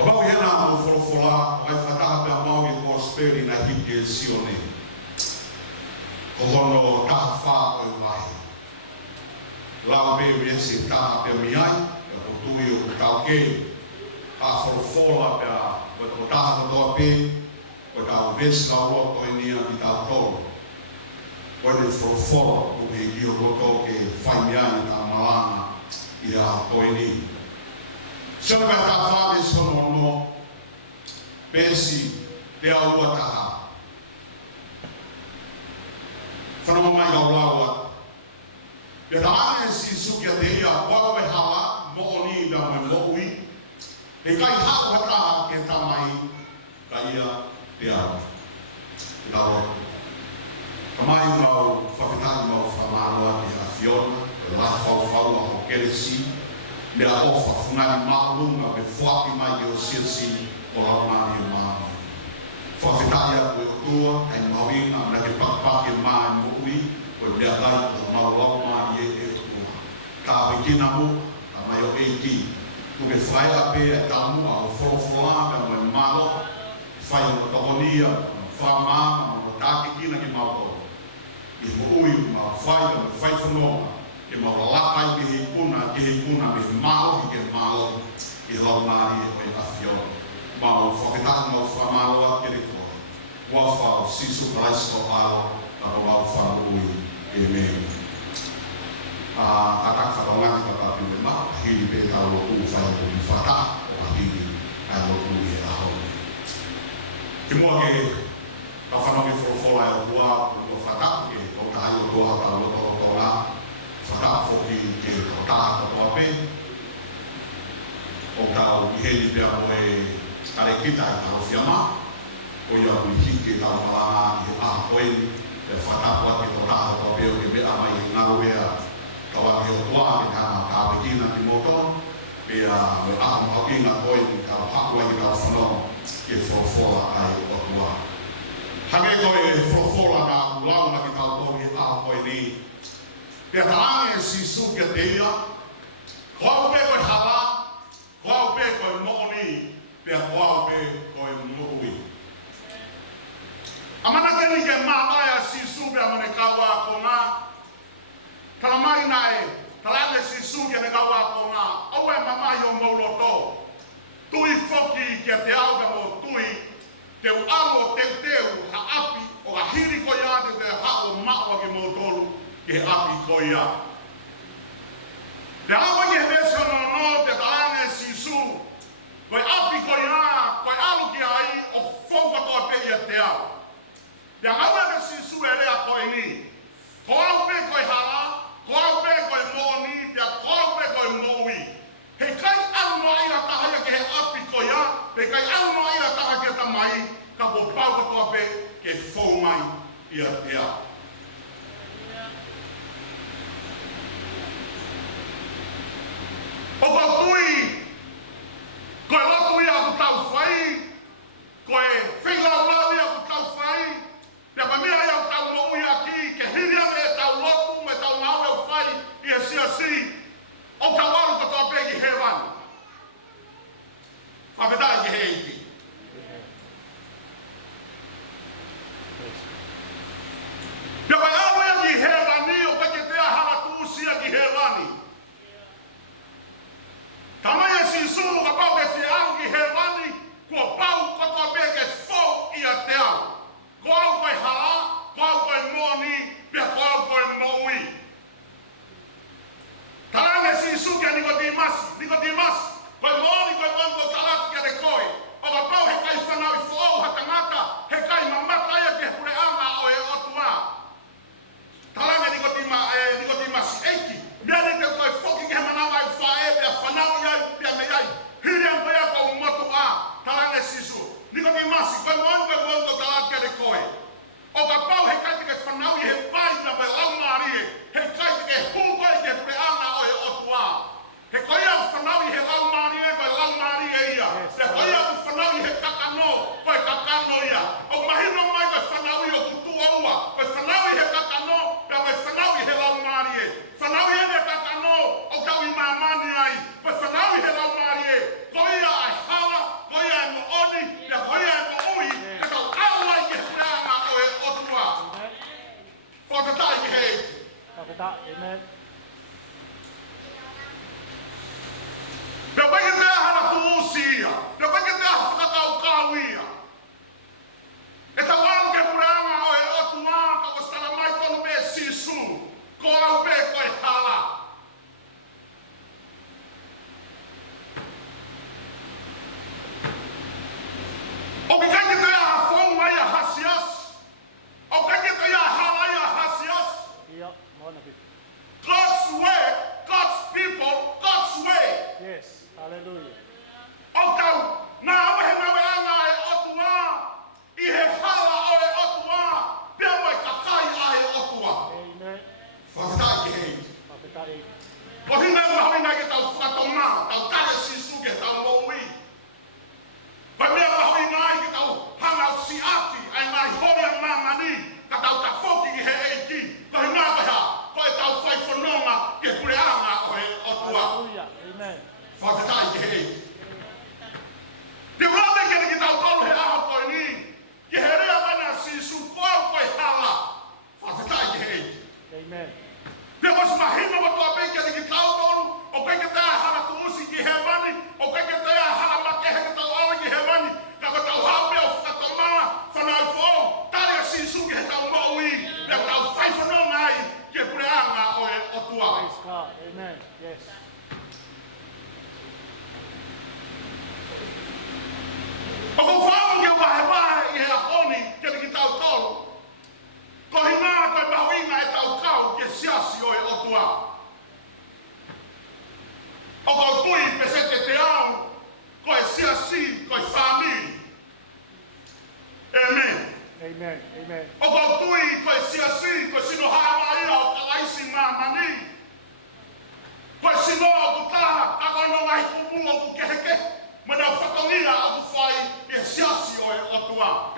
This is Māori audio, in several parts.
Abau hena mo folofola ai fataha pe mau ki prosperi na hike sione. Ko hono taha wha o wahi. Lau pe wiesi taha pe miai, ko tui o tau kei. A folofola pe o taha toa pe, o tau vesi la roa toi nia ki tau tolu. O ne folofola o me ki o koto ke whai miai ta malana i a toi nia. Sona vai estar falando sono no pensi de aua taha. Fana mai au laua. Pe taane si sukia te ia waka mai hala mo oni da mai mo ui. E kai hau hataha ke tamai ka ia te au. Te tawa. Kamai mau whawhetani mau whamanoa te awhiona, te la whau a ho keresi. Me a ofa funani maalunga me fuaki mai ke o sirsi o laumani e maani. Whawhetani a koe o tua, kai mawinga na ke pakpake mai mo ui, koe mea tai o mau laumani e tua. Ka wikina mu, ka mai o eiti. Kuke whai a pe e tamu a o wholofola, ka mai malo, whai o tohonia, whamama, o tāke kina ki mau I mo ui, ma whai, ka mai whai whanonga. E mau lakai ke he kuna me malo ke malo I lau nari e mai awhiona. Mau whawhetaka mau whamaloa ke rekoa. Mua whao sisu Christo alo na mau whanui e mea. Atak whakangati ka papi me maa, hiri pe tau o uu whai o mi whata o a hiri a loku e aho. Ke mua ke ka whanongi wholofola e o tua o whata, ke o tahai o tua ka loto o tola. Whata whoki ke taha toa pe. O tau I heli pia koe karekita I tau whiama. O ia kui hike tau malanga I aha koe. E whata pua ke taha toa pe o ke mea mai I ngaruea. Tau a ke o tua ke kama kāwekina ki moton. Pea me aha mawinga koe ki tau hakua I tau whanau. Ke wholofola ai o tua. Hange koe wholofola ka ulauna ki tau tohi aha koe ni. Pea taange si sukia te ia, koau pe koe hala, koau pe koe mooni, pea koau pe koe moui. Amana keni ke maaya si sukia mone kaua konga, talamai nae, talange si sukia ne kaua konga, owe mamai o mauloto, tui foki ke te auga mo tui, teu alo teu haapi, o a hiri koiate te hao maua ke mautolu, ke api koia. Te awa ye vese no te talange sisu, koe api koia, koe alu ki ai, o fouka toa pe ia te au. Te awa ye sisu e rea koe ni. Ko au pe koe hala, ko au pe koe mooni, te ko au pe koe moui. He kai alu no aia taha ia ke he api koia, he kai alu no aia taha ke tamai, ka po pauka toa pe ke fou mai ia te au. O ka tui, koe lotu ia ku tau whai, koe whilau ia ku tau whai, pia ka mea ia ku tau moui aki, ke hiria me tau lotu, me tau ngau e whai, ia si, o ka waru ka toa pegi he wani. Whawhetai ki he iti. Pia ka alu ia ki he wani, o peke tea hala tuusia ki he wani. Tamai si sulu ka pau ke se au ki he wani, kua pau ka toa peke fau ia te au. Ko au koe hala, ko au koe moani, pia ko au koe moui. Talange si sukia Nicodemus, koe moani koe mongo talatu kia te koe. O ka pau he kai whanau I whoau hatangata, he kai mamata ia ke pure anga o e otua. Talange Nicodemus eiki, mea ni te koe foki ke he manau ai whae, pia whanau iai, pia me iai. Hiriam koe a kou motu a, talange sisu. Nicodemus, koe mongo talatu kia te koe. O ka pau he kai te ke whanau I he pai na me lau marie, he kai te ke hūkoi ke pure anga o e otua. He koe a whanau I he lau marie, koe Hallelujah. Amen. Whawhetai ki he. Te wate kere ki tau tolu he aho koe ni. Ki he rea mana si su koe koe hala. Whawhetai ki he. Amen. Te was mahina wa tua pe kere ki tau tolu. O koe ke tea hara tu usi ki he mani. O koe ke tea hara makehe ki tau awa ki he mani. Ka ko tau hape o whakatomana. Whanau fō. Tare a si su ki he tau maui. Pea tau whaiwhanonga ai. Ki e kureanga o e o tua. Praise God. Amen. Yes. O ko whao ki wahe wahe i he ahoni kere ki tau tolu. Ko hinara koe mahuinga e tau kau ki e siasi o e o tua. O ko tui pesete te au koe siasi koe whamiri. Amen. Amen. Amen. O ko tui koe siasi koe sino hawa ia o kalaisi mamani. Koe sino o kutaha kako no ngai kupu o kukeheke. Mana whatongia o kuwhai i e siasi o e o tua.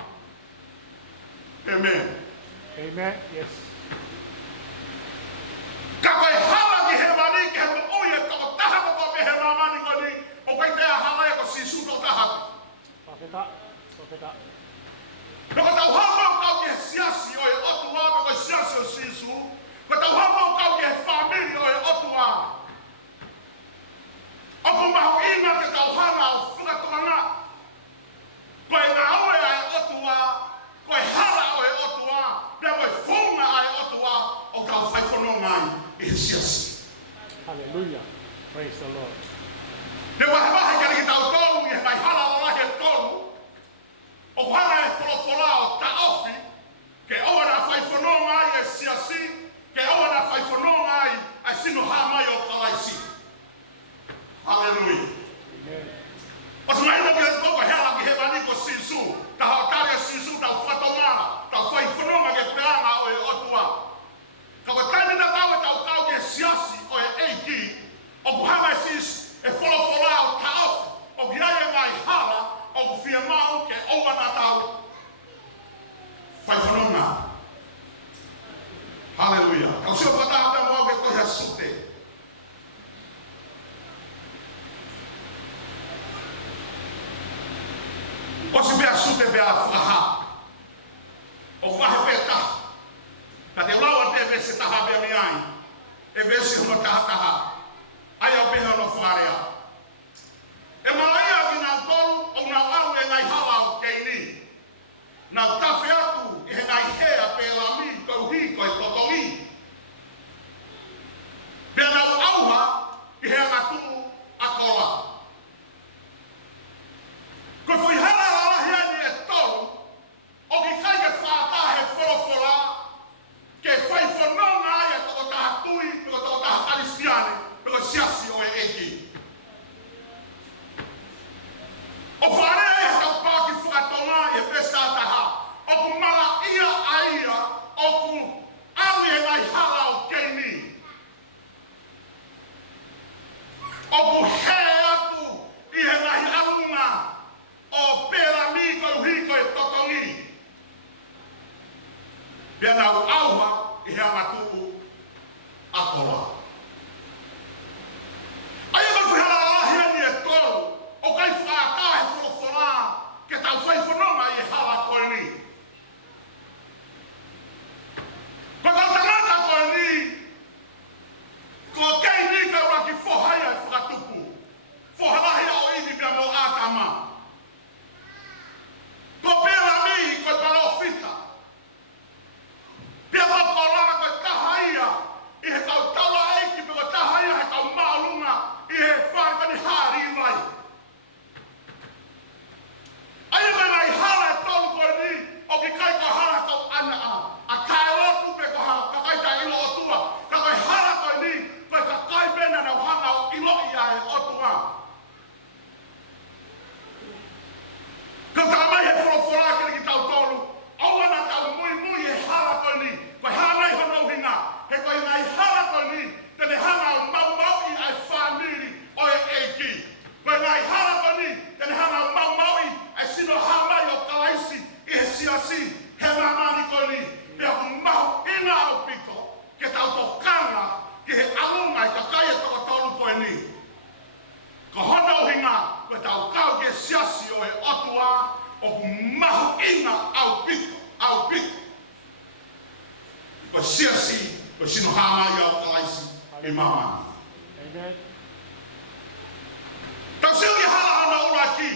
Amen. Amen. Yes. Ka koe hala ki he mani ki he oia kako taha ko me he mamani ko ni. O koe tea hala e ko si suto taha. Profeta. Profeta. No ko tau hama o kau ki he siasi o e o tua me koe siasi o sisu. Ko tau hama o kau ki he whamiri o e o tua. O ko mahu ina ke tau hana o whakatumanga. Koe ngā oe a e o tua. Koe hala o e o tua. Pea koe whonga a e o tua. O kau whaiwhanonga ai i he siasi. Hallelujah. Praise the Lord. Te wahe kere ki tau tolu i he mai hala o lahi e tolu. O hana e wholofola o ta ofi. Ke oa na whaiwhanonga ai e siasi. Ke oa na whaiwhanonga ai ai sino hamai o kalaisi. Hallelujah. Amen. O se mai noki e koko hea ki he mani ko sisu. Ta hao kare sisu tau whatomara. Tau whaiwhanonga ke kureanga o e otua. Ka koe kaini na tau e tau kau ke siasi o e eiki. O kuhama e sisu e wholofola o ta ofi. O ki ai e mai hala. O ku whia mau ke oa na tau. Whaiwhanonga. Hallelujah. Kau sio whataha mo ke koe sute. O si bea sute bea whaha. O wahe peta. Ka te laua te vese taha bea mi ai. E vese hono taha taha. Ai au beha no wharea. E malaia ki nā tolu o nā au e ngai hala o keini. Nā tawhi aku e he ngai hea pe lami kau hi koe totongi. Pea nau auha i hea ngatu a kola. Koe whai hana alahi ani e tolu o ku mahu ina au pito. O siasi, o sino hama i au kalaisi i mama. Amen. Tau siu ki hala hana ura ki,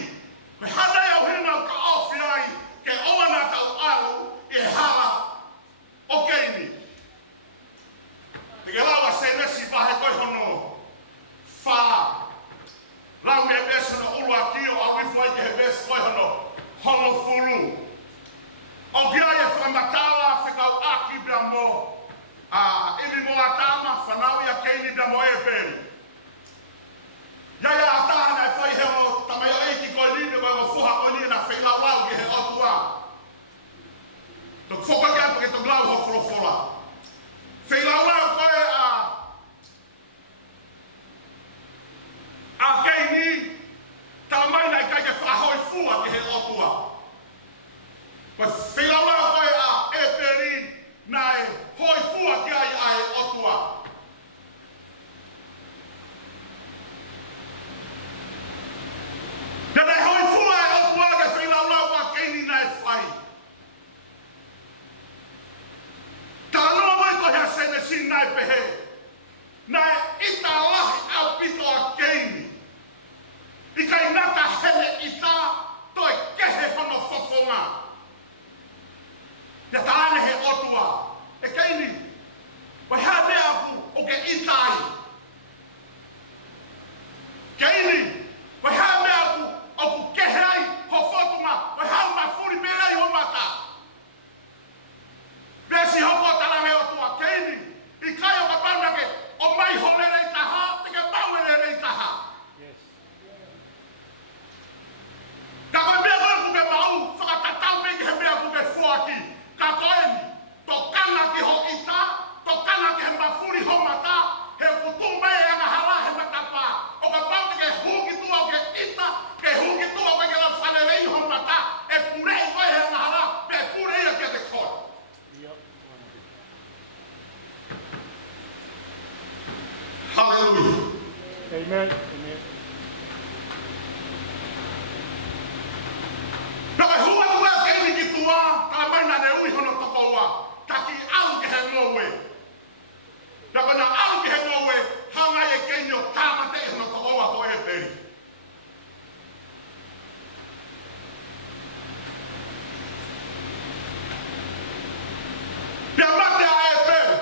me hana iau hina ka ofi ai, ke oana tau alu i hala o keini. Te ke lawa se nesi pahe koi hono wha. Lau me besa no ulu aki o awi fwai ke he besa koi hono holo fulu. O kia e whamatawa whikau aki bia mo. Ili mo atama whanau ia keini bia mo e peri. Ia atahana e whai heo tamai o eiki koi linde koi o fuha koi linde na whailau lau ki he otua. Tok whoka kia pake tok lau ho whorofora. Whailau lau koe a keini tamai na i kai ke whahoi fua ki he otua. Koe whailau lau koe a e peri na e hoi fua ki ai ai otua. Nana e hoi fua e otua ke whailau lau a keini na e whai. Tānoa mai ko hea sene sin nai pehe. Nai ita lahi au pito a keini. I kai nata hele ita toi kehe hono whofonga. Ia tāne he otua. E keini. Wai hea mea aku o ke itai. Keini. Wai hea mea aku o ku kehe ai ho whotunga. Wai hea ma furi pere ai ho mata. Pesi hoko tarame o tua keini. I kai o kapana ke o mai hole rei taha, te ke maue rei taha. Yes. Ka koe mea koe kuke mau, whakatatau me ki he mea kuke fuaki. Ka koe ni, to kanga ki ho ita, to kanga ki he mafuri ho mata, he kutu me e anga hala he matapa. O ka pau te ke huki tua o ke ita, ke huki tua o ke la whanerei ho mata, e purei koe he anga hala, pe purei a ke te koe. Yep. Hallelujah. Amen. Amen. Naka hua tua keini ki tua, ka mai na ne ui hono toko ua, ka ki au ki he ngowe. Naka na au ki he ngowe, hanga e keini o tāmate i hono toko ua ho e peri. Pia mate a e peri.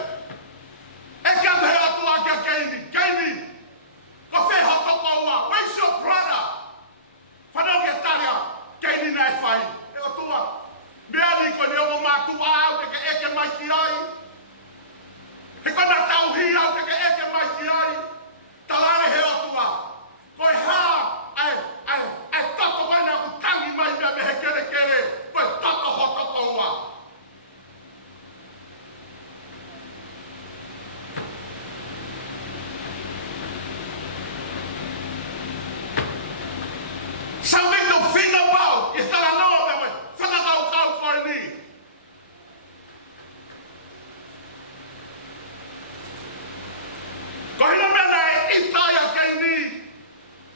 E kia te he atua ki a keini. Keini, ka wheha toko ua, where's your brother? Whanau ki a taria, keini nai whai. E o tua, mea ni koe ne o mātu au ke eke mai ki ai. He koe na tau hi au ke eke mai ki ai. Talane he o tua. Koe hā, ai toto koe na ku tangi mai mea me he kere kere. Koe toto ho toko ua. Something to think about. It's not a law that way. Whakakau for ni. Ko hina mea na e itai a kei ni.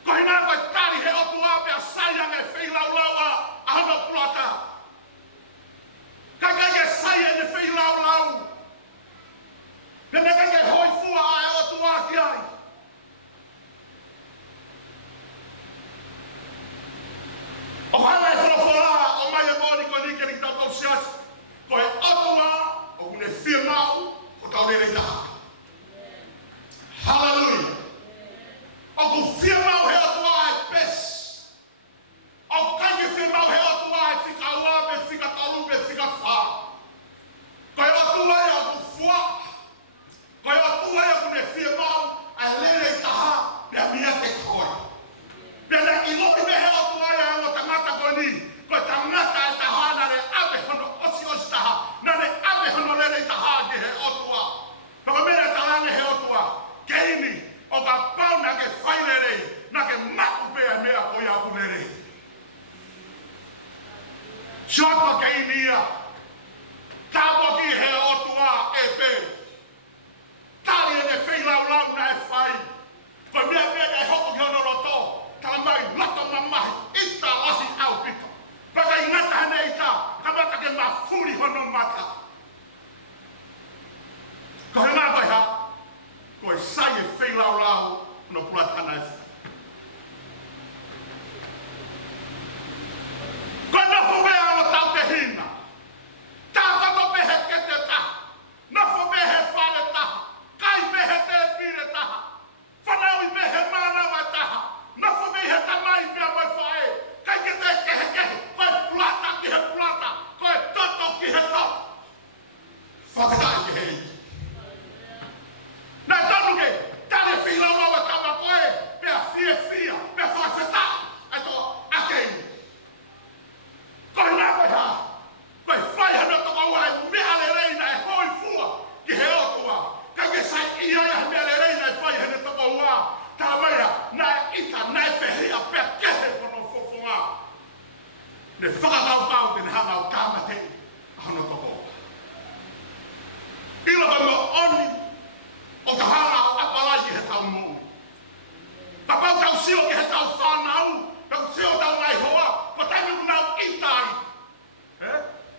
Ko hina koe tari he otu a pia sayang e whailau a hana pulata. Kai kai e sayang e whailau. Nene kai e hoi fua a e otu a ki ai. O hana e whanawhara o mai e mōni ko ni ke ni tau tau siasi. Ko e atua o kune whia mau o tau rei taha. Hallelujah. O ku whia mau he atua e pes. O kange whia mau he atua e whika ua pe whika talu pe whika wha. Ko e atua e o ku fua. Ko e atua e o kune whia mau a lere taha pe a mia te koe. Pena i loki me he atua e o tangata koe ni. Koe tangata e taha na re abe hono osi osi taha. Na re abe hono lere taha ki he atua. Naka mene talane he atua. Keini o ka pau na ke whairere. Na ke maku pea mea koe a unere. Shota keini ia. Tāpo ki he atua e pe. Tari e ne whailau lau na e whai. Koe mea mea e hoko ki hono roto. Talamai, lata mamahi, ita lahi au pito. Paka i le whakakau te hanga o kāmate ahona toko. Ilo ka mo oni o ka hanga o apalai ki he tau mou. Ka pau tau sio ki he tau whanau, tau sio tau mai hoa, ko taimi unau itai.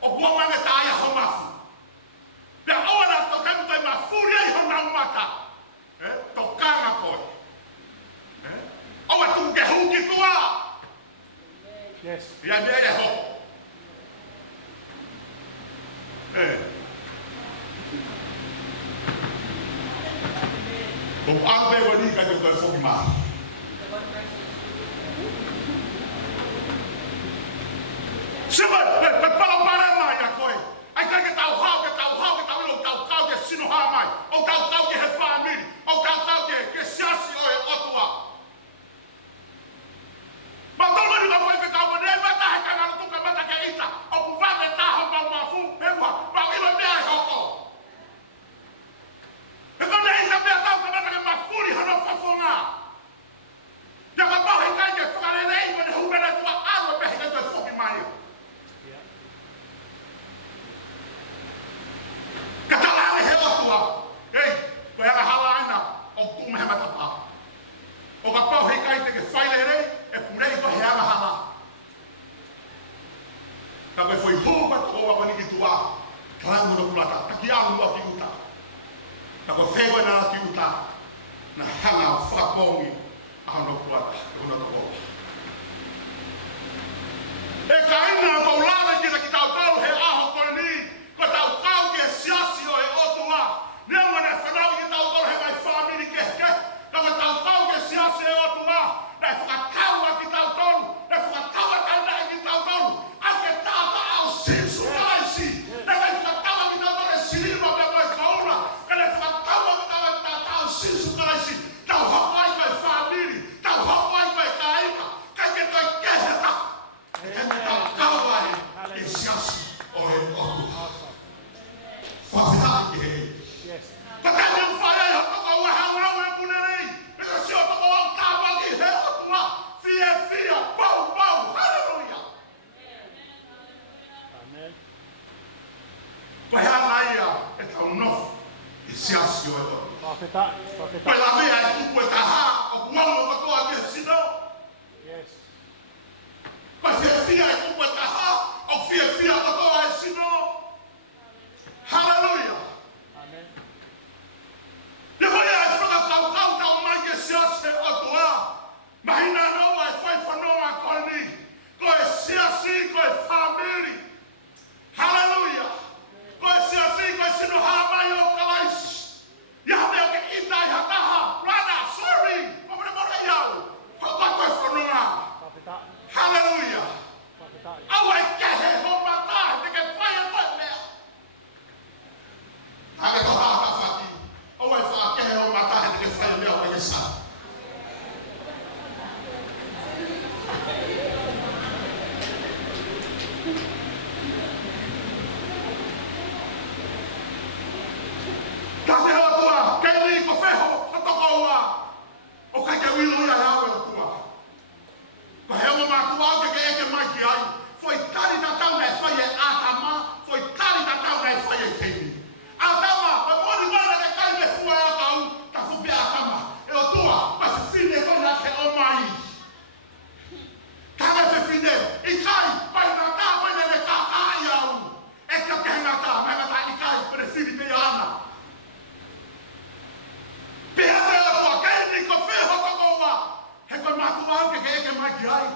O bua mange tai a homafu. Pea oana to taimi tai mafuri ai honau mata. To kanga koe. Oa tu ke huki tua. Yes. Ia mea ia ho. O albe wani ka te koe whoki maa. Siwa, pe palapare mai a koe. Ai kai ke tau hao, ilo tau kau ke sino haa mai. O tau kau ke he whaamiri. O tau kau ke siasi o e otua. Ma tolo ni ka whai ke tau mene, mata he kangana tuka mata ke ita. O puwame taho mau mafu, pewa, mau ilo mea e hoko. E kone ita mea tau ka mata ke mafuri hano whafonga. Ia ka pau he kai ke whakarerei, mene humena tua awa pe he kai whoki mai. Katalane he otua. Ei, koe anga hala aina, o tume he matapa. O ka pau he kai te ke whaile rei, e purei ko he anga hala. Ka koe foi hūma to oa koni ki tua, karangu no kulata, taki alu mua ki uta. Ka koe whewe na ki uta, na hanga o whakapongi, aho no kulata, kuna to oa. E ka ina o kau lave ki ki tau tau he aho koe ni, ko tau kau ki e siasi o e otua. Nea mwane whanau ki tau tau he mai whamiri kehke, ka koe tau kau ki e siasi e otua. Na e whakakaua ki tau tonu, na e whakakaua tanda ki tau tonu. Ake tata au sinsu kalaisi, na e whakakaua ki tau tonu e sirima me moe kaura. Ka ne whakakaua ki tata au sinsu kalaisi, tau hoko ai koe whamiri, tau hoko ai koe kaima, ka ke toi keheta. Yes. Amen. Profeta. Yes. Hallelujah. Amen. Hallelujah. Profeta. Hallelujah. Profeta. Awa kehe ho mata te ke pai to lea. Ave to ha ta faki. Awa fa kehe ho mata te ke pai lea o yesa. Ka te ho tua, ke ni ko feho, to ko wa. O ka ke wilo ya ya wa tua. Ko he mo matua ke ke mai ki ai. Foi tari ta tau na foi e atama, foi tari ta tau na foi e keini. Atama, pa moni ngana ke kai me fua ya tau, ta fu pe atama. E o tua, pa se fine ko na ke o mai. Ta me se fine, i kai, pa na ta ko na le ka ai au. E ke na ta, me na ta i kai, pre fine pe ana. Pe ate o tua, kai ni ko fe ho ko wa. He ko matua ke mai ki ai.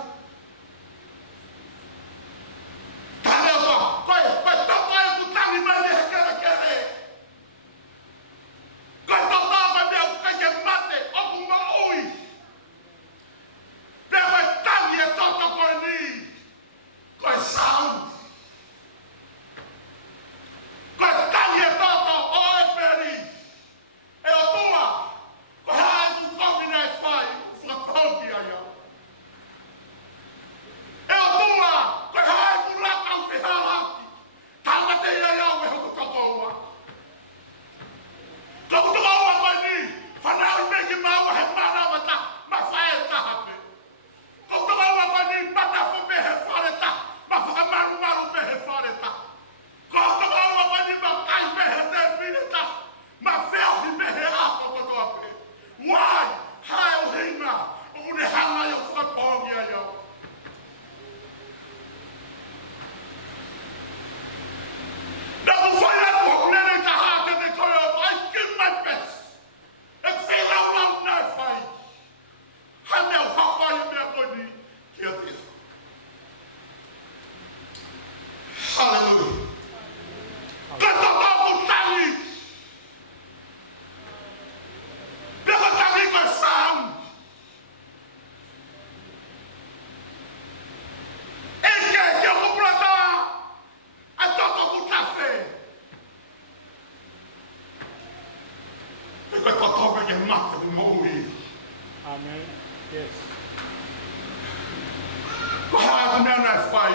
Ko ha ko me na fai.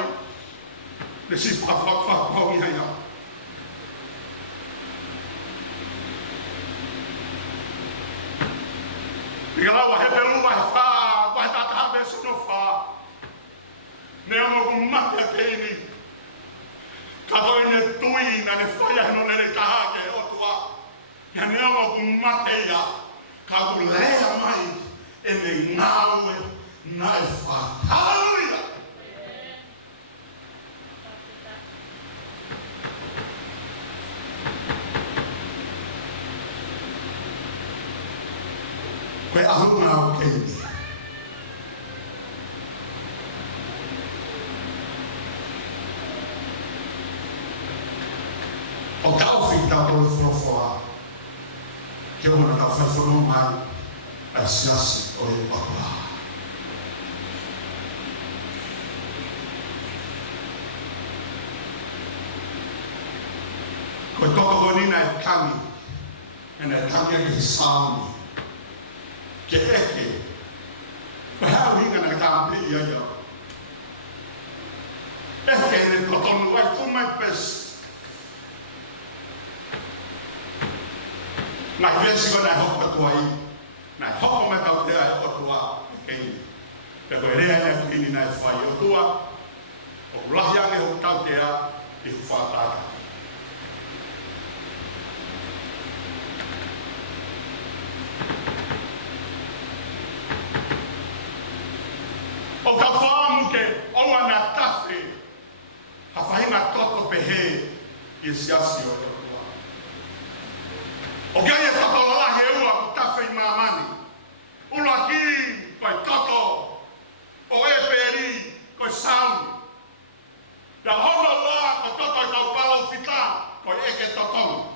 Le si fa ko mi ya. Digala wa he pelu wa fa, wa ta ta be so no fa. Ne amo ko mate akeni. Ka ko ne tui na ne fa no le ka ha ke o tua. Ya ne amo ko mate ya. Ka ko le mai e le ngawe na fa. Hallelujah. Koe ahunga o keiti. O tauwhi ta polo whorofoa. Ke o na ka whaiwhono mai a siasi o e pakua. Koe toko nina e kangi. Ena e kangi e sauni. Ke eke. Koe hao hinga na tāmpi ia ia. Eke ne totonu ai kumai pes. Nai vesi ko nai hoko tua i. Nai hoko me kau tea e o tua e keini. Pe koe rea ne kuhini nai whai o tua. O lahi ane ho kau tea i hu whaataka. O ka whaamu ke oa na tawhi. Ha whahinga toto pehe i siasi o tua. O kia e toto lahi e ua ku tawhi mamani. Ula ki koe toto. O e peri koe sauni. Ia hono loa ko toto i kau palo whita koe eke totonu.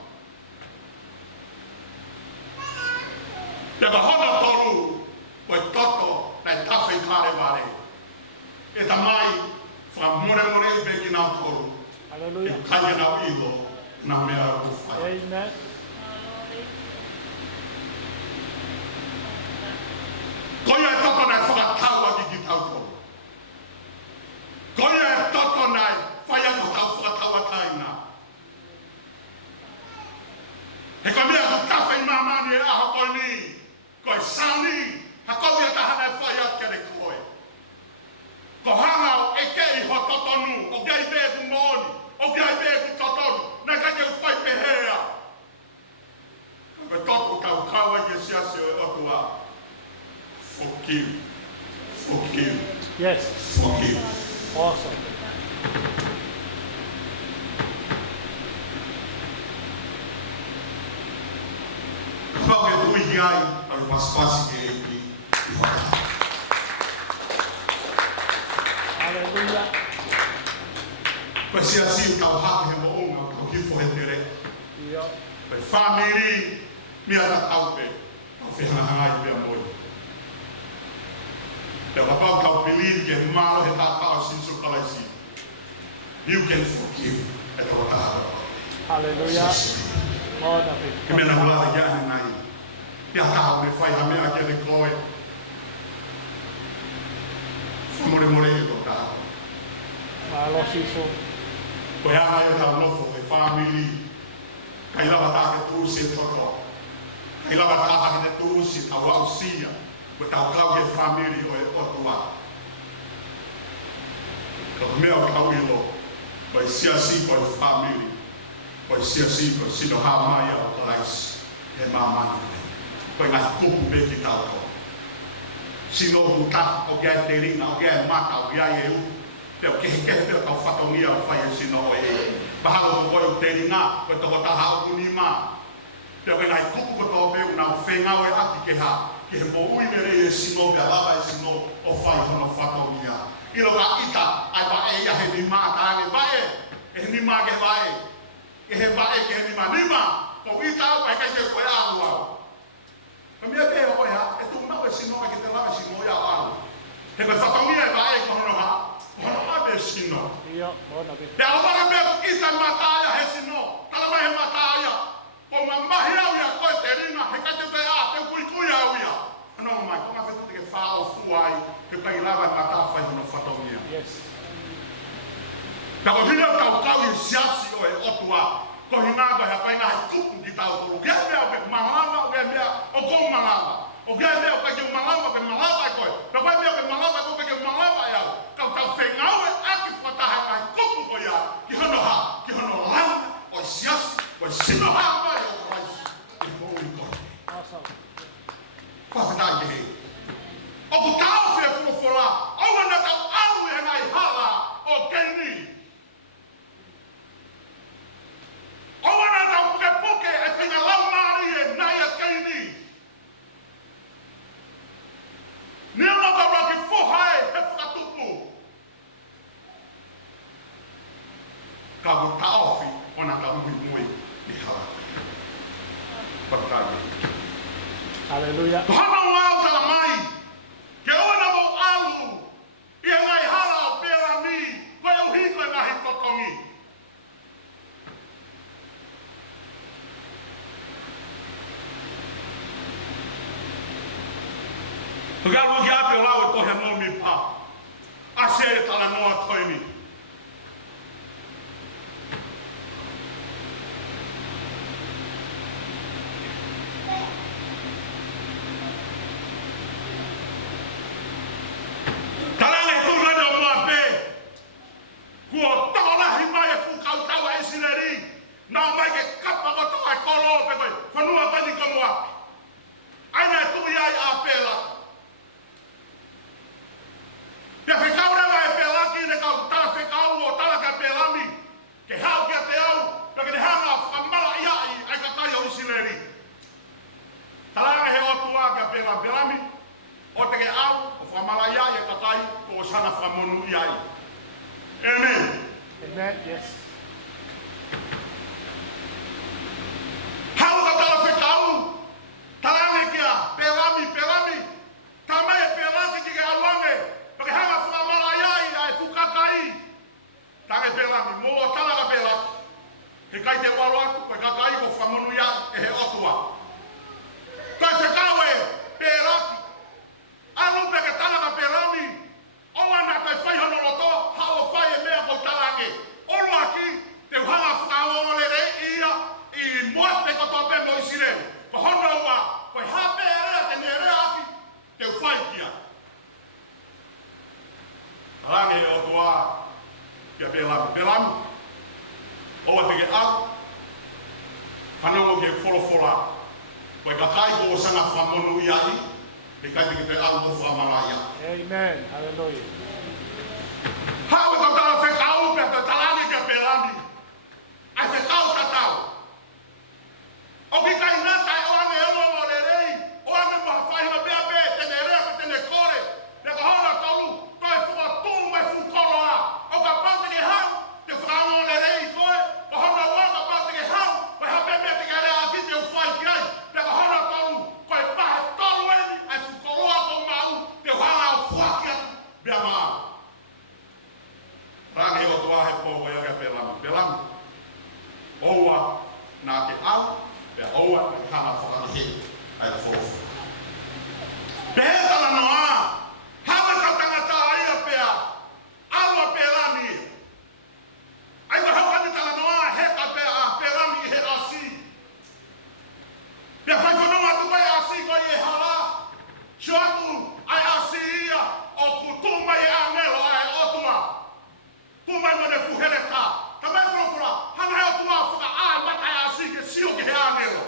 Ia ka hono tolu koe toto nei tawhi kare ware. E ta mai wha more i beki nau tolu. Hallelujah. E kai e nau ilo na mea ku whai. Amen. Koia e toto nai whakataua ki tau tolu. Koia e toto nai whaia ko tau whakataua kaina. He koe mea ku kawhi mamani e aho koe ni. Koe sauni. Ha koe mea tahana e whaia kere koe. Ko hanga o eke i ho totonu. O gai be ku moni. O gai be ku totonu. Na ka ke whai pehea. Koe toto kau kaua i e siasi o e otua. Forgive. Forgive. Yes. Forgive. Awesome. Pau ke tui ki ai, aru paspasi ke eiki i hota. Hallelujah. Koe siasi kau hake he mo unga, kau kifo he tere. Yeah. Koe whamiri, mea na taupe, kau whihangahangai pia moi. Te wapau kau believe ke malo he tātao sinsu kalaisi. You can forgive e tō tātao. Hallelujah. Oh, David. Ke mena hulata ki ane nai. Pia tāo me whai ha mea ke le koe. Whamore more e tō tātao. Malosiso. Koe anga e tau nofo e whamiri. Kai lava tāke tūsi e toto. Kai lava tāke ne tūsi tau au sia. Ko tau kau e whamiri o e otua. Ko mea o kau ilo. Ko e siasi ko e whamiri. Ko e siasi ko e sino hamaia o kalaisi. He mamani. Ko e ngahi kupu me ki tau ko. Sino huta o kia e te ringa, o kia e mata, o kia e u. Peo kehe peo kau whatongia o whai e sino o e. Mahalo ko koe o te ringa, ko e toko taha o unima. Peo ke ngahi kupu ko tō peo na o whengau e aki ke ha. Ki he mo ui mere e sino pia lava e sino o whai hono whatongia. Ilo ka ita, ai wa e ia he nima tāne vae. E he nima ke vae. E he vae ke he nima. Nima, ko ita au, ai kai te koe alu au. Ka mea pēa oi ha, e tu nau e sino ai ke te lava sino ia alu. He koe whatongia e vae ko hono ha, hono abe sino. Yeah. Oh, David. Te alamare pēa ko ita mataia he sino. Talama he mataia. Ko ma mahi au ia koe te ringa, he kai te pēa te kui kui au ia. whanau mai, ko ngā whetu te ke whāo fuai, te pai lawa e mata whai hono whatongia. Yes. Ta ko hina kau kau i siasi o e otua, ko hina ko hea pai ngā he kupu ki tau tolu. Gea mea o ke malama, o gea mea o kou malama. O gea mea o ke malama, o ke malama e koe. Ka pai mea o ke malama, o ke malama e au. Kau tau whengau e aki whataha ngā he kupu ko ia, ki hono ha, ki hono langa, o i siasi, o i sino ha mai o Christ. I mou i koe. Awesome. Whawhanai ke he. O ku tau whia fumofola, au ana tau alu e ngai hala o keini. O ana tau puke puke e whenga lau maari e nai a keini. Nia maka raki whohae he whakatupu. Ka ku taofi o na ka uhi mui ni hala. Whakatai. Hallelujah. Hana wau tala mai. Ke ona mo alu. Ia ngai hala o pera mi. Koe au hiko e ngahi kotongi. Pagaru ki ape o lau e tohe mo mi pa. Ase e tala noa toimi. Talange tu rana o mua pe. Kua tola hi mai e fukau tawa e sineri. Nā mai ke kapa ko toa e kolo pe koe. Whanua vani ka mua. Aina e tu iai a pe la. Ia whekau ranga e pe laki ne kau tala whekau o tala ka pe lami. Ke hao kia te au. Ka ke ne hanga whakamala iai ai ka kai o i sineri. Talange he o tua ka pe la pe lami. O te ke au, o whamala iai e kakai, ko o sana whamonu iai. Amen. Amen. Yes. Hau ka tala whekau, talange kia, pelami, pelami, tamai e pelaki ki ke aluange, pake hanga whamala iai ai fukakai. Tange pelami, mo o tala ka pelaki. He kai te walo atu, koe kakai ko whamonu iai e he otua. Koe whekau e pelaki. Alu pe ke tala ka pelami. O ana te whai hono roto, hao whai e mea ko talange. Olu aki, te uhanga whakao le re ia, i mua te koto pe mo isire. Ko hono ua, koe hape e rea, te ne rea aki, te whai kia. Talange e o tua, kia pelami. Pelami, oa te ke au, whanongo ke wholofola. Koe kakai ko o sanga whamonu iai, e kai te alu o whamaraia. Amen. Hallelujah. Hau e tala whekau pe te talange kia pelami. Ai whekau tatau. O ki kai ngatai o ane elo o le rei. O ane maha whahinga mea pe, tene rea pe tene kore. Te ka hona tolu, koe fuka tū mai fukoro a. O ka pate ke hau, te whakanga o le rei koe. Ka hona waka pate ke hau, koe hape mea te ka rea aki te uwhai ki ai. Te ka hona tolu, koe pahe tolu eni, ai fukoroa ko mau, te whanga o whaki atu, bea maa. Rangi o tua he pōko ia kia pelami. Pelami. Oua nā te au, pe oua te hana whakarihe. Ai a whorofu. Pehe tala noa, hawa ka tangata aia pea, aua pelami. Ai ka hawani tala noa, he ka pea a pelami i he asi. Pea whai whanonga tu mai asi ko i e hala. Sio atu ai asi ia, o kutu mai e angelo ai otua. Tumai mane fuhere ta. Tamai frofura, hana heo tua whaka ai matai asi ke sio ke he anelo.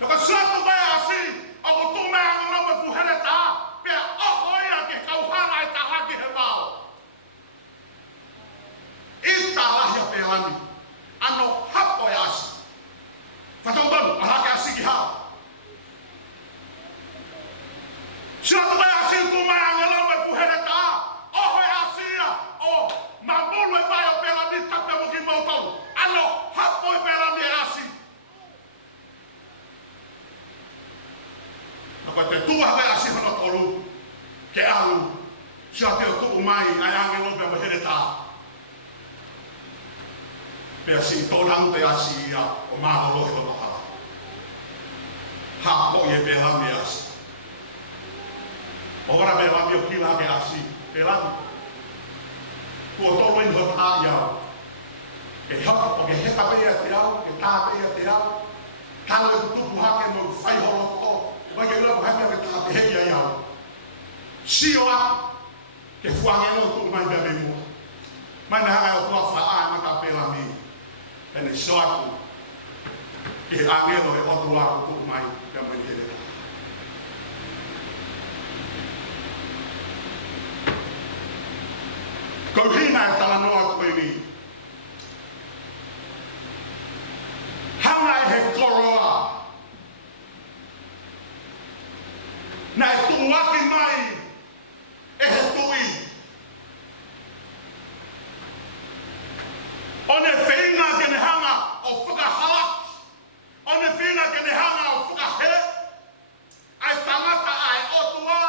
Naka suatu mai asi, o ko tumai angelo me fuhere ta, pea oho ia ke kauhana e taha ke he mau. Ita lahia pe lami, ano hapo e asi. Whatautanu, aha ke asi ki hao. Suatu mai asi tumai angelo me fuhere ta, oho e asia, o mamulu e vai o pelami tape mo ki mautau. Ano hapo e pelami e asi. Naka te tua vai asi hana tolu, ke alu, sia te o tuku mai ai angelo pe mahere ta. Pea si tōnau te asi ia o mahalohi o mahala. Ha ko ye bela mias. Ora bela mi kila ke asi. Bela. Ko to wen ho ta ya. Ke ha ko ke heta be ya te au, ke ta be ya te au. Kalo tu ha ke mo fai ho ko. Ba ke lo ha me ta be ya ya. Si o a ke fuange no tu mai be mo. Mai na ha o tu fa a na ka bela mi. Ene so aku. Ke angelo e o tu a tu mai ka mo ke. Ko hina tala noa koe ni. Hanga e he koroa. Na e tuwaki mai e he tui. O ne whina ke ne hanga o whakahala. O ne whina ke ne hanga o whakahe. Ai tangata ai otua.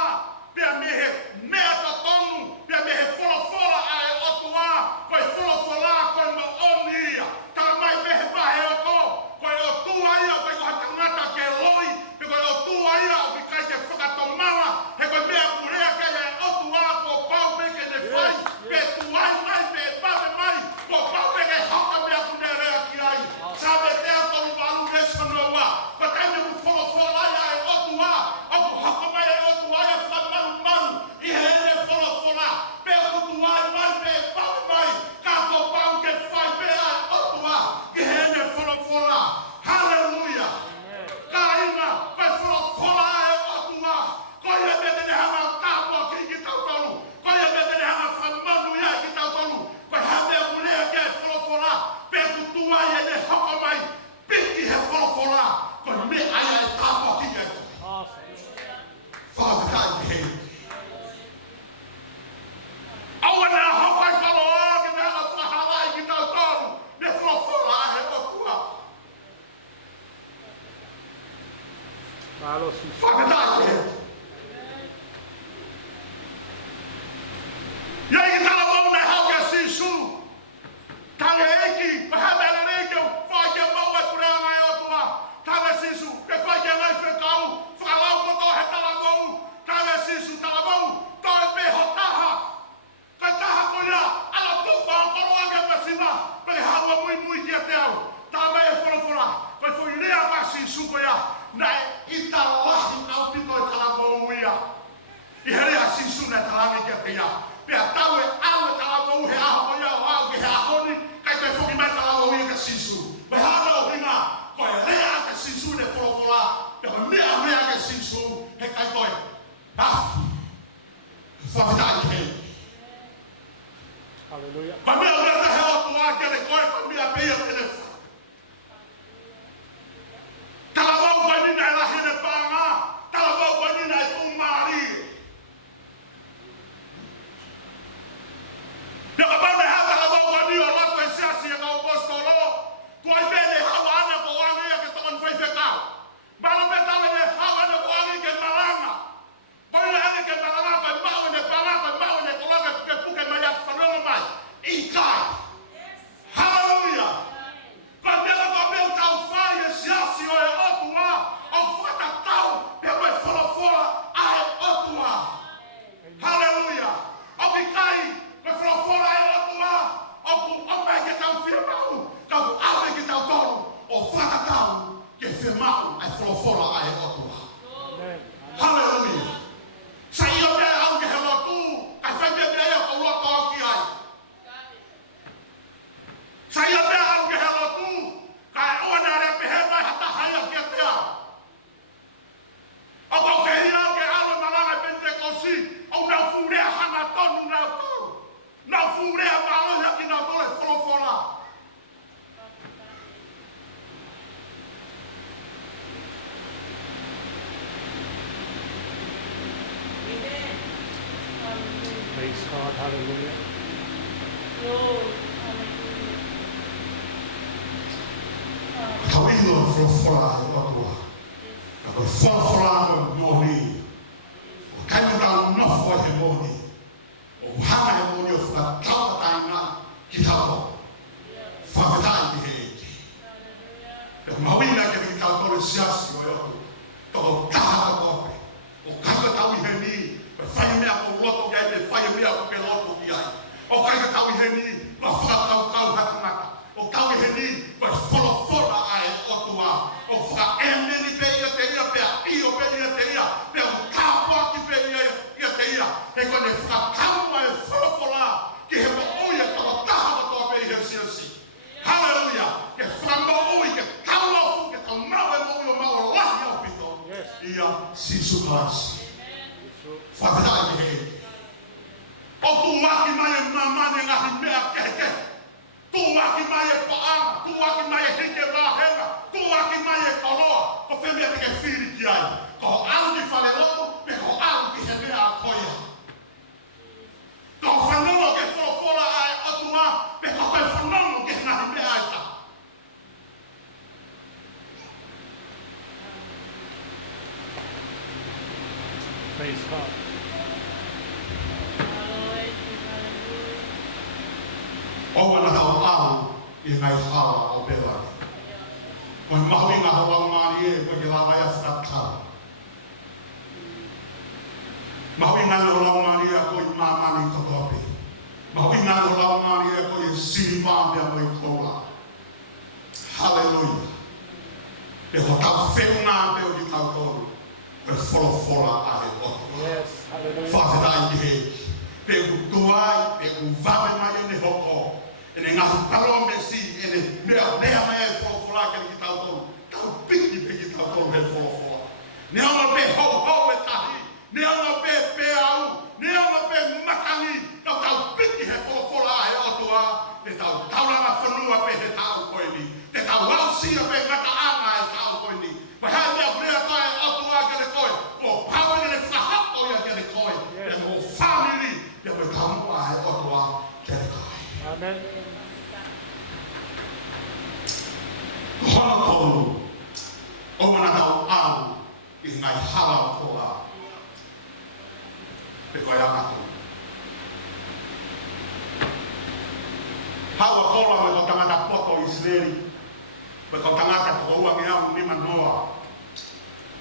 Pia me he mea tatonu. Pia me he wholawhola ai otua. Koe wholawhola koe mo onia. Taka mai pehe pahe o ko. Koe otua ia koe koha tangata ke loi. Pe koe otua ia o ki kai ke whakatomala. He koe mea kurea kei ai otua ko pau pe ke ne whai. Pe tuai mai pe pawe mai. Ko pau pe ke hauka mea kunerea ki ai. Sabe te au tolu walu resa noa. Koe kai me ku wholawhola ia ai otua. Aku hauka mai ai otua ia whakamaru maru. I he ene wholawhola. Pe ku tuai mai pe pawe mai. Ka ko pau ke whai pe ai otua. Ki he ene wholawhola. Hallelujah. Ka inga pe wholawhola ai otua. Ko ia me te hanga tāpua ki tau tolu. Ko ia me te hanga whamanu ia ki tau tolu. Ko hame ulea ke wholawhola. Pe ku tuai ene hoko mai. Piki he wholawhola. Ko me ai ai tāpua ki ai. Father, God, hey. Awana hapai kaloa ki me ala whahalai ki tau tolu. Me wholawhola he otua. Malo si. Father, God, hey. Ia i tala wau nei hau ke sisu. Tale eki, pa hame ale reikeu, whai ke mau e kurea ngai otua. Tale sisu, ke whai ke ngai whekau, whakalau koto he tala wau. Tale sisu, tala wau, toi pe ho taha. Kai taha ko ia, ala tuwha o koroa ke pasima. Pe haua mui mui ki a te au. Tā mei e whorafora, kai whoi rea ka sisu ko ia. Nei, i ta lahi au pito e tala wau ia. I he rea sisu nei talangi ki a te ia. Pea tau e au e tala wau he aho ko ia o au ki he ahoni. Kai kai whoki mai tala wau ia ka sisu. Me hana o hinga, koe rea ka sisu ne whorafora. Pea mea rea ka sisu he kai koe. Whawhitai ki he. Hallelujah. Ka mea rea te he o tua ke ne koe ka mea peia te ne wha. Tala wau koe nina e lahi ne pānga. Tala wau koe nina e tū maari. Pea ka pane hea tala wau koe ni o lako e siasi e kau posto lo. Tuai pene hawa ana ko wangi e ke tokan whaifekau. Malo pe tala ne hawa ana ko wangi ke maranga. Koe ne ane ke maranga koe mau ne pānga koe mau ne kolanga ke puke mai a whanonga mai. I kai. Hallelujah. Koe mea koe mea tau whai e siasi o e otua. O whakatau pe koe wholawhola ai otua. Hallelujah. O ki kai koe wholawhola ai otua. O ku omai ke tau whia mau. Kau ku awe ke tau tonu. O whakatau ke whia mau ai wholawhola ai otua. Amen. Hallelujah. Sa ia mea au ke he lotu. Kai whai mea mea ia kau loto au ki ai. Sa ia mea au ke he lotu. Kai oa nea rea pehe mai hata haia ki a te au. O kau whiri au ke alo malanga Pentecosti. O nau furea hana tonu nau tonu. Nau furea maloha ki nau tole wholawhola. Praise God. Hallelujah. Kau ilo wholawhola ai otua. Ka koe wholawhola koe mōni. O kai mo tau nofo he mōni. O hanga he mōni o whakatau tainga ki tau. Whawhitai ki he eki. Pe kumawina ke ki tau tole siasi o e otu. kau i heni, wa whakakau hakamata. O kau i heni, wa wholofola ai otua. O whaka emeni pe ia te ia, pea io pe ia te ia, pea kāpua ki pe ia te ia. He kone whakakau ai wholofola, ki he mo uia toko taha toa pe ia siasi. Hallelujah. Ke whamau ui, ke kauafu, ke tau mau e mo ui o mau lahi au pito. Ia sisu kalasi. Whawhitai ki hei. O tu waki mai e mamane ngahi mea keke. Tu waki mai e paanga, tu waki mai e hike wahenga, tu waki mai e koloa. Ko whemea te ke whiri ki ai. Ko ho au ki whale loto, me ko au ki he mea a koia. Ko whanongo ke wholofola ai otua, me ko koe whanongo ke ngahi mea ai ta. Praise God. O wana tau au i ngai hawa o Belani. O i mahu i ngā hoa maari e koe ke lawa ia whakatau. Mahu i ngā hoa maari e koe i mamani kotopi. Mahu i ngā hoa maari e koe i sirivāmbia mo i kola. Hallelujah. E ho tau whenga pe o ki tau koru. Koe wholofola a he otu. Yes, hallelujah. Whawhitai ki hei. Pe u tuai, pe u vave mai e ne hoko. E ne ngahu palo me si, e ne mea mai e wholofola ke ki tau toru. Tau piki pe ki tau toru he wholofola. Ne ama pe hou e tahi. Ne ama pe au. Ne ama pe makani. Tau piki he wholofola he otua. Te tau tauranga whanua pe he tau koe ni. Te tau wausia pe ngata anga e tau koe ni. Vai hai mea brea koe e otua ke le koe. Ko paue ne whahato ia ke le koe. E mo family. Ia me tau mua he otua ke le koe. Amen. Hono tolu. O mana tau au i ngai hala o toa. Pe koe angatu. Haua kola me ko tangata poto Israeli. Me ko tangata toko ua ke au ni manoa.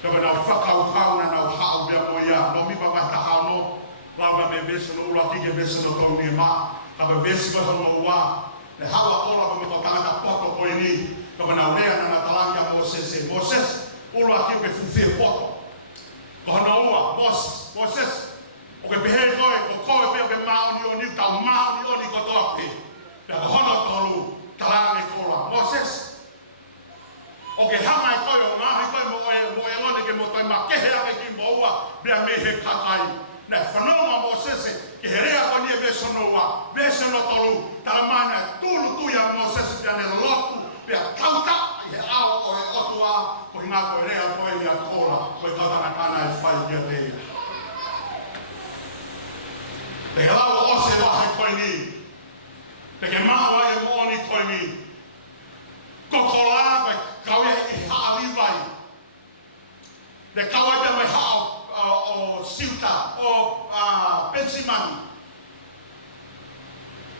Toko nau whakau kau na nau hao bea mo ia. No mi papai tahao no. Laura me veso no ula kike veso no tau ni ma. Kapa vesi ko tono ua. Le haua kola me ko tangata poto koe ni. Toko nau rea na natalangia Moses. Moses, ula kike fufie poto. Ko hono ua, Moses. O ke pehe koe, ko koe pe o ke maoni o ni, tau maoni o ni ko toa pe. Pea ko hono tolu, talanga e kola. Moses, o ke hama e koe o ngahi koe mo e lone ke mo toi ma kehe ake ki mo ua, bea me he kakai. Ne whanoma Moses, ke he rea koe ni e veso no ua, veso no tolu, talamana tulu tuia Moses pia ne lotu, pea kauta, i he ao o e otua, ko hinga koe rea koe ni a kola, koe kautana kana e whai kia te ia. Te he lau ose wahe koe ni. Te ke maua e mooni koe ni. Ko kola koe kauia i haa liwai. Te kauia pe mai haa o Siuta, o Pensimani.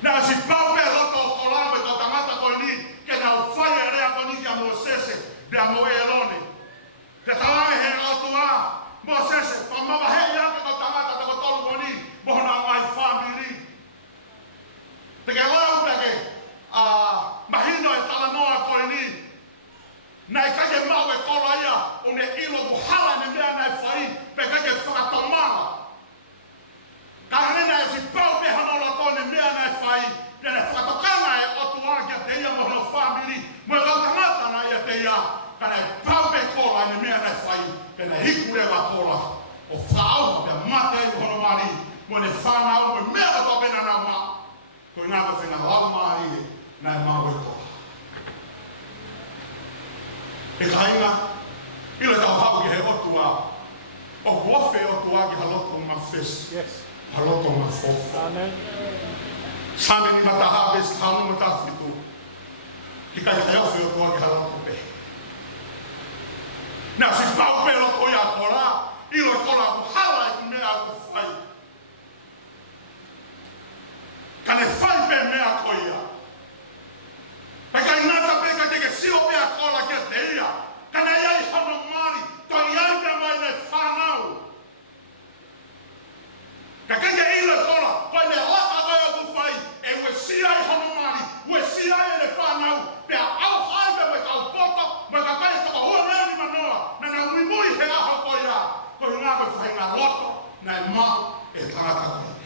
Nā si paupe loto o kola koe ko tangata koe ni. Ke nau whai e rea koe ni kia Mosese. Bea mo e lone. Te tawange he otua. Mosese, whamawa he iake ko tangata te ko tolu koe ni. Mohona mai whamiri. Te ke lau peke mahino e talanoa koe ni. Nai kake mau e kora ia o ne ilo buhala ne mea nai whai pe kake whakatomala. Kahanena e si pau pe hanola tone mea nai whai pe ne whakatokana e otua kia te ia mohona whamiri. Mo e kautamata na ia te ia kana e pau pe kora ne mea nai whai pe ne hikurewa kora o whaau pe mate i hono mari. Mo ne whanau me mea ka topena na ma. Ko ngā ka whenga lau maari nai mau e toa. E ka inga, ila tau hau ki he otua. O wofe otua ki haloto ma fes. Yes. Haloto ma fofu. Amen. Same ni mata habes kanu mata fitu. Ki kai te ofe otua ki haloto pe. Nā si pau pe loto ia kora. Ilo e kora ku hala e ku mea ku whai. Kane whai pe mea koia. Peka inata pe ka teke sio pe a kola kia te ia. Kane iai hano mari. Toi iai pe mai ne whanau. Ka kenge ilo kola. Koe ne laka koe a ku whai. E ue na mau e tangata koe.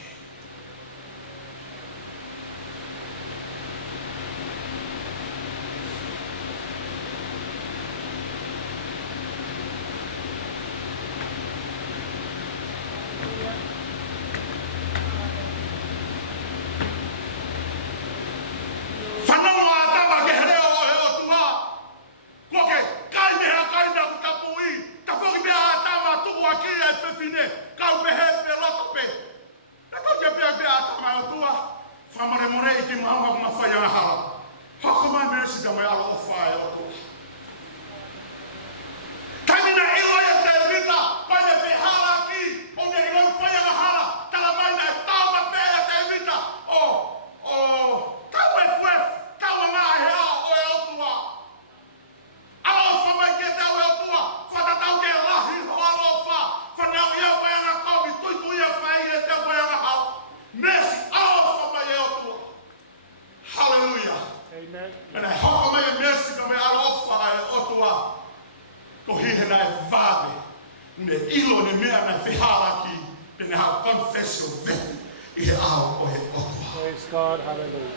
Praise God, hallelujah.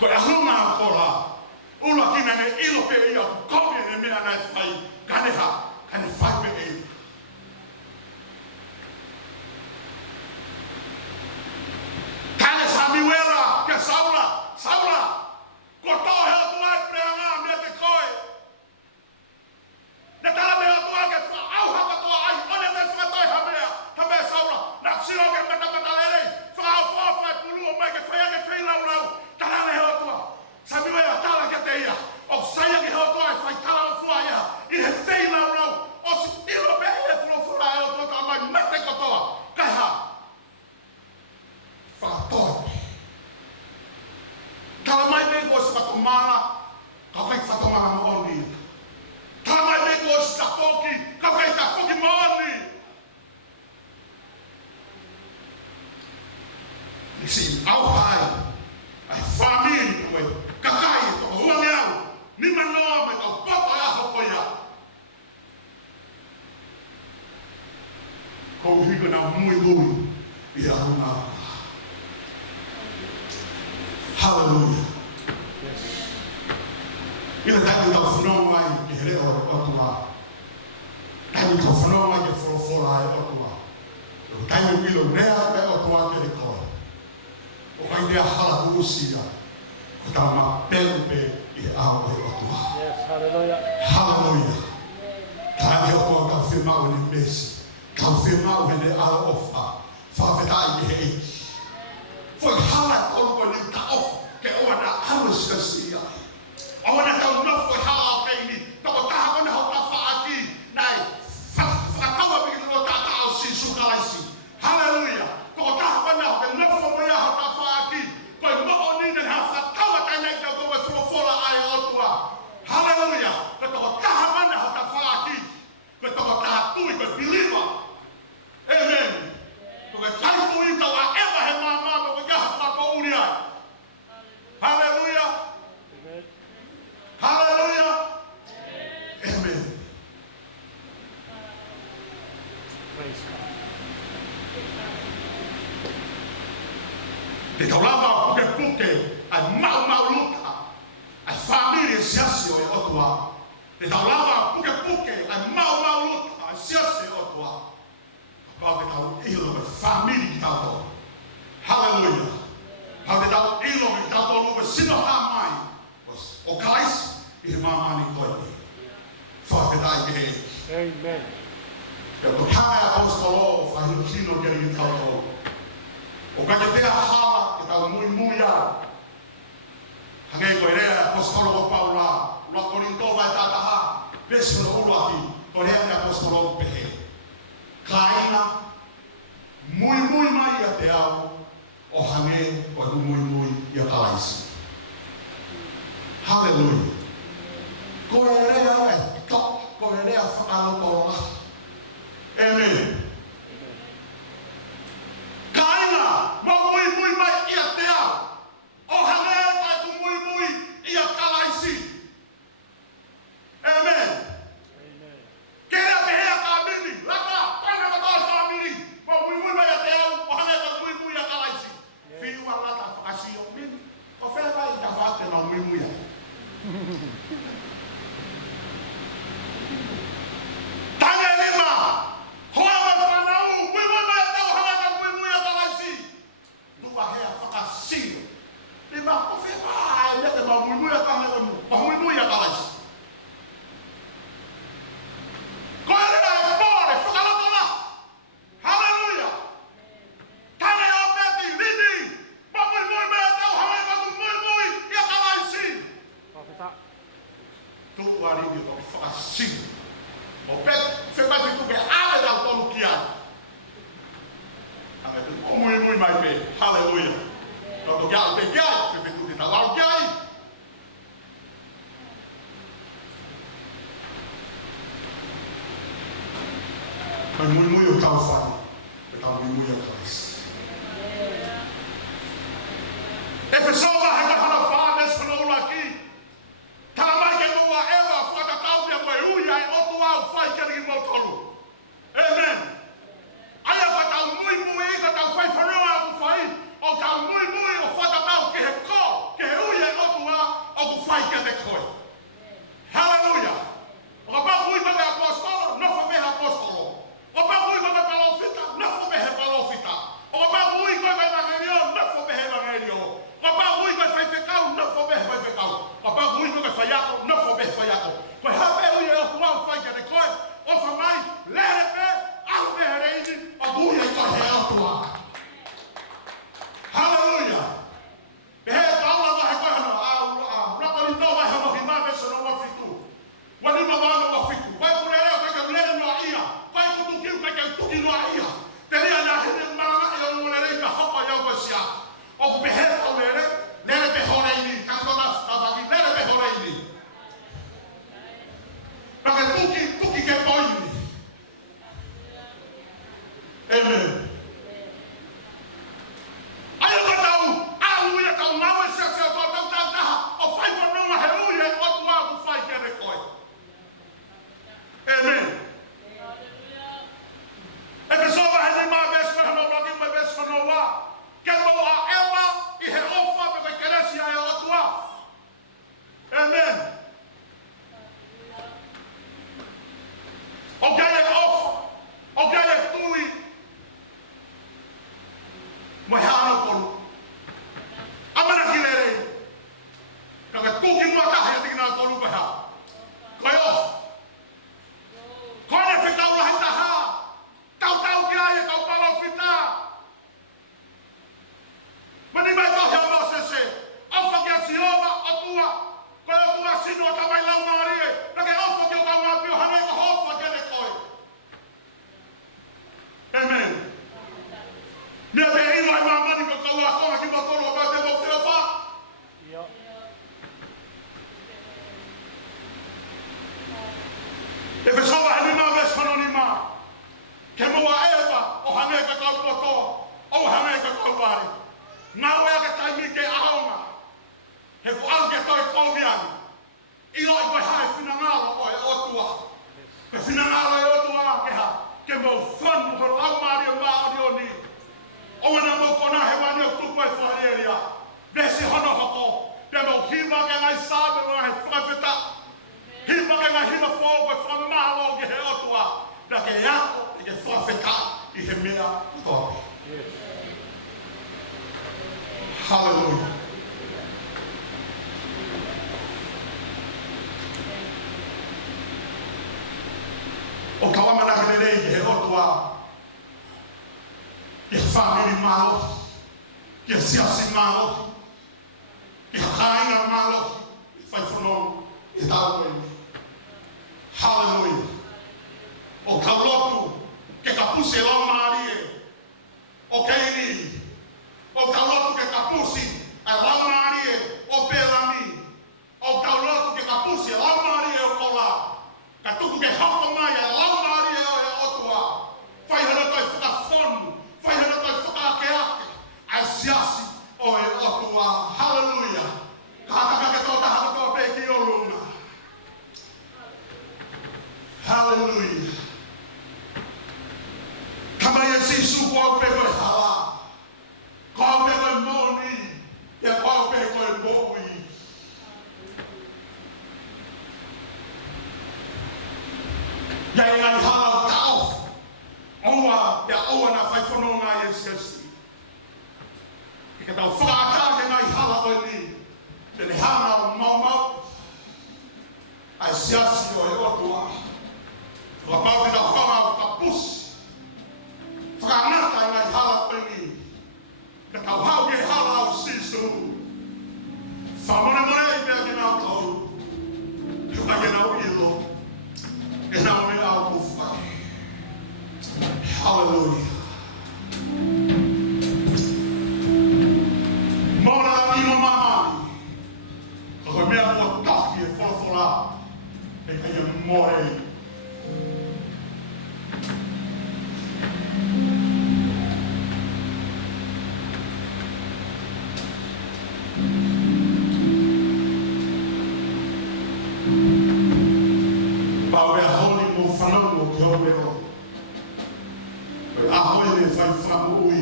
Ko e huna kola. Ula kina ne ilo pe ia kopi ne mea na fai kaneha kane fai pe e. Kane samiwera ke saura. Ko to he tu ai preanga me te koe. Ne tala me tu ai ke fa au ha ka to ai one te fa to ha mea. Ta me saura. Na siro ke mata lele. Fa pulu o mai ke fai lau. Tala me ho tu. Samiwera tala ke te ia. O saia ke ho tu ai fai tala o fua ia. I he fai lau. O si ilo pe e flo fura e o to ka mai mate ko toa. Kai ha. Fa to. Tala mai me ko sa to mana. Ka kai fa to mana mo ni. Tala mai me ko sa foki. Ka kai ta foki mo ni. Listen, au hai. Ai família koe. Kakai to hua meau. Ni manoa me tau papa ya hoko ia. Kou hiko na mui i a hunga. Hallelujah. Yes. Ina taku tau whanau ai ki here o otua. Taku tau whanau ai ki whorofora ai otua. Taku ilo nea pe otua ke re koe. O kai nea hala kurusia. Ko tau ma perupe i ao e otua. Yes, hallelujah. Hallelujah. Tae otua ka whimau ni mesi. Ka whimau he ne ala ofa. Whawhetai i he eiki. Foi hala tolu ko ni ta ofa. Ke oa na alas ka si ai. Oa na tau nofo i hala o kei ni. Toko taha kone hau ta whaaki. Nai, whakataua piki toko tata au si sukalaisi. Hallelujah. Toko taha kone hau ke nofo mo ia hau ta whaaki. Koi mo'o ni na hau whakaua kai nei tau koe whorofora ai otua. Hallelujah. Koe toko taha kone hau ta whaaki. Koe toko taha tui, koe believer. Amen. Koe kai tui tau a ewa he mama koe kaha whako uri ai. Hallelujah. Amen. Hallelujah. Amen. Praise God. Te tau lava puke ai mau luta. Ai família siasi o e otua. Te tau lava puke ai mau luta. Ai siasi o otua. Pau te tau ilo me família ki tau tau. Hallelujah. Pau te tau ilo me tau tau lupe sino ha mai. O kais i he mamani koe. Whawhetai ki he. Amen. Ia to tae apostolo o whahilo kino kere ki tau tau. O ka ke tea hala ke tau mui au. Hangei koe rea apostolo o Paula. Ula korinto vai tataha. Pesi no ulu aki. Koe rea apostolo o pehe. Kaina. Mui mai ia te au. O hange koe ku mui ia kalaisi. Hallelujah. Koe rea e tok. Koe rea whakalo tōna. Amen. Kaina, mo mui mai ia te au. O hange kai ku mui ia kalaisi. Amen. Amen. Kera te hea ka mini, laka, paina ka toa sa mini. Mo mui Muito mais bem. Aleluia. Quando eu peguei, você vê tudo que está lá, mas muito eu estava falando. Eu estava muito atrás. A pessoa vai regar na fala, nesse não aqui. Tá mais que não há ela, fora tal, minha mãe, uia, e outro ao faz que ele voltou. Amém. Aí eu vou estar muito, eu estou faz para não faz, ou está muito, ou fora tal, que recó, que uia, e outro ao faz que ele coi. Aleluia. O rapaz muito é apóstolo, não foi bem apóstolo. O rapaz muito é palofita, não foi bem palofita. O rapaz muito é evangelho, não foi bem evangelho. O rapaz muito é fecal, não foi bem fecal. O rapaz muito é falhado, não foi bem falhado. Pois rapaz uia, outro ao faz que ele coi, ou foi mais, lere abuya ikoheotua. Hallelujah. Behe kaula wa hekono rapali to wa hemo himame sono wa fitu. Wani mabano wa fitu. Vai kurere kwa kabele no ia. Vai kutuki kwa kutuki no ia. Tele ana hene mara yo mulere ka hapa yo kosia. O behe kaulere lere be horeini kangona stavagi lere be horeini. Porque tuki ke poini. Amen. Aí eu vou aleluia, que o nome se acertou, o pai por não aleluia, o outro lado faz que ele coi. Amen. A pessoa vai animar a vez que não vai uma vez que não vai, que não há ela e reofa porque querer se é outro lado. Amen. Alguém é ofa, alguém é tui. Mohano polo. Amana kilere. Kaya tuki mo ka haya tingna polo ba ha. Koyo. Koyo fita ula hita ha. Tau kaya kau palo fita. Mani mai to ha mo sese. Afa ke sioma atua. Koyo tua sino ta mai lau marie. Kaya afa ke ka wa pio ha me ko hofa ke le koi. Amen. Minha berrina vai mamar e colocar a cama que botou no lugar de você, eu falo. E pessoal vai animar, vez para animar. Que moa Eva, o hamé que cau botou, ou o hamé que cau vare. Não é que tá me que a alma. É o algo que tá conviando. E lá vai hai finangalo, oi, otua. E finangalo é otua, que mo fã por lá Maria Maria. Ona mo kona hewani o tupo e fareria. Vese hono hoko. Demo hiva ke ngai sabe wa he profeta. Hiva ke ngai hima fogo e famalo ke he otua. Da ke yako ke profeta e he mea to. Hallelujah. O kawama na ke he otua. Que família mal, que se assim mal, que rainha mal, que faz o nome e dá o nome. Aleluia. O caloto que capuse lá Maria, o Keiri, o caloto que capuse lá Maria, o Pelami, o caloto que capuse lá Maria, o colar, que tudo que roca Maria, lá Maria é o tua, faz ela vai ficar fome. Faz ela vai ficar aqui, asiasi, ou é otua, aleluia. Cada que toda a tua pegue o luna, aleluia. Também esse suco ao pego hala, qual pego moni, e qual pego boi. E aí vai hala o caos. Oa, ya oa na fai fono nga yes. Que tá fraca que ngai hala doi ni. Hana o mau. Ai siasi o e otua. O pau de da fama o capuz. Franata ngai hala doi ni. Que tá hau que hala o siso. Famona morei pe que na o. Que vai que na o ilo. Que na o me au. Hallelujah. te homero. Ahoe le fai whamui.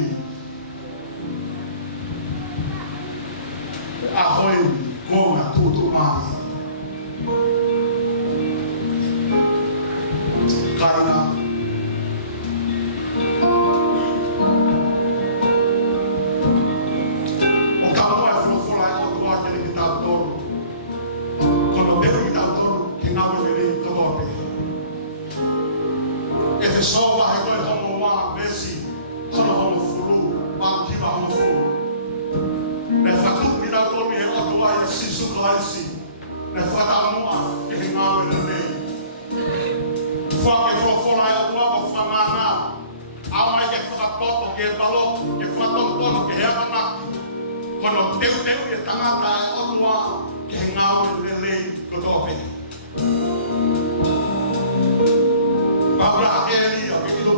Ahoe konga tutu mai. Kaina. O kamoa e whunofora e o tua kere ki tau toro. Kono tero ki tau toro, ki ngawe lere i kamope. E te soa he koe homo wā vesi, kono homo furu, wā kiwa homo furu. Ne whatuku ki tau toro mi he o tua e sisu kaisi. Ne whatamua ki he ngawe lere. Whake whofora e o tua o whamana. Awai ke whakapoto, ke paloko, ke whatontono, ke he amanaki. Kono teu e tangata e o tua ki he ngawe lere kotope. Abraham Elia, que ele